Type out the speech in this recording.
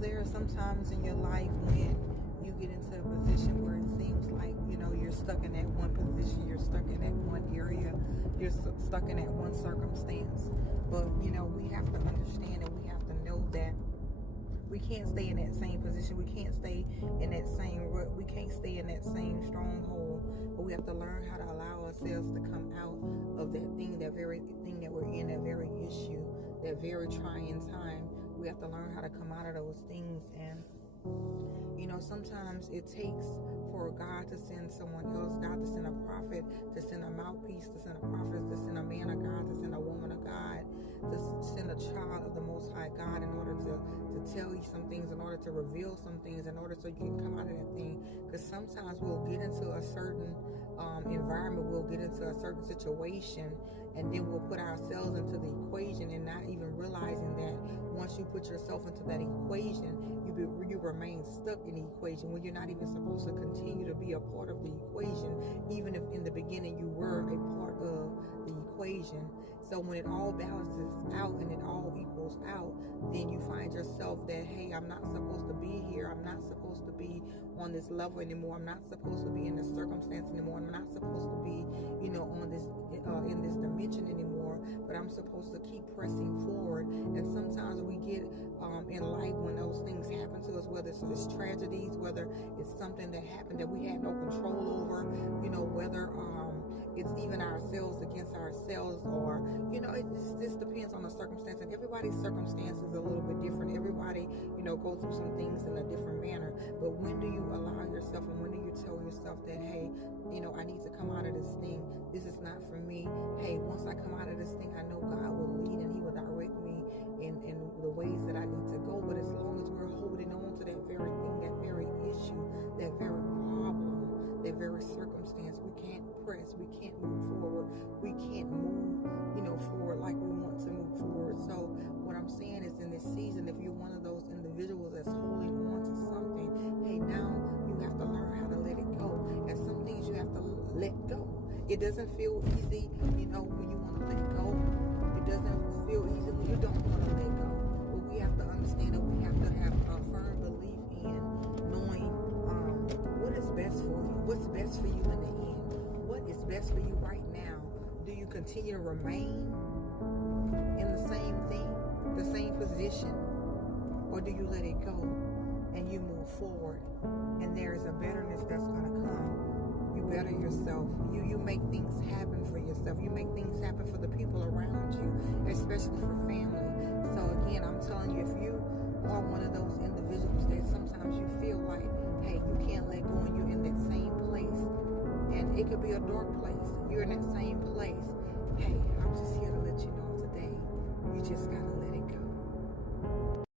there are some times in your life when you get into a position where it seems like, you're stuck in that one position, you're stuck in that one area, you're stuck in that one circumstance. But, we have to understand and we have to know that we can't stay in that same position. We can't stay in that same rut. We can't stay in that same stronghold. But we have to learn how to allow ourselves to come out of that thing, that very thing that we're in, that very issue, that very trying time. We have to learn how to come out of those things. And, sometimes it takes for God to send someone else, God to send a prophet, to send a mouthpiece, to send a prophet, to send a man of God, to send a woman of God, to send a child of the Most High God in order to tell you some things, in order to reveal some things, in order so you can come out of that thing. Because sometimes we'll get into a certain environment, we'll get into a certain situation, and then we'll put ourselves into the equation and not even realizing that once you put yourself into that equation, you remain stuck in the equation when you're not even supposed to continue to be a part of the equation, even if in the beginning you were a part of the equation. So when it all balances out and it all equals out, then you find yourself that, hey, I'm not supposed to be here. I'm not supposed to be on this level anymore. I'm not supposed to be in this circumstance anymore. I'm not supposed to be, on this in this dimension anymore. But I'm supposed to keep pressing forward. And sometimes we get in life when those things happen to us, whether it's tragedies, whether it's something that happened that we had no control over, whether it's even ourselves against ourselves, or it just depends on the circumstance, and everybody's circumstance is a little bit different. Everybody goes through some things in a different manner. But when do you allow yourself, and when do you tell yourself that, hey, I need to come out of this thing, this is not for me. Hey, once I come out of this thing, I know God will lead and He will direct me in the ways that I need to go. But as long as we're holding on to that very thing, that very issue, that very problem, that very circumstance, we can't press, we can't move forward, we can't move, forward like we want to move forward. So what I'm saying is, in this season, if you're one of those individuals that's holding on to something, hey, now you have to learn how to let it go. And some things you have to let go. It doesn't feel easy, when you want to let go. It doesn't feel easy when you don't want to let go. But we have to understand that we have to have a firm belief in knowing what is best for you. What's best for you in the end? What is best for you right now? Do you continue to remain in the same thing, the same position? Or do you let it go and you move forward? And there is a betterness that's going to come. You better yourself. You make things happen for yourself. You make things happen for the people around you, especially for family. So again, I'm telling you, if you are one of those individuals that sometimes you feel like, hey, you can't let go and you're in that same place, and it could be a dark place, you're in that same place, hey, I'm just here to let you know today, you just gotta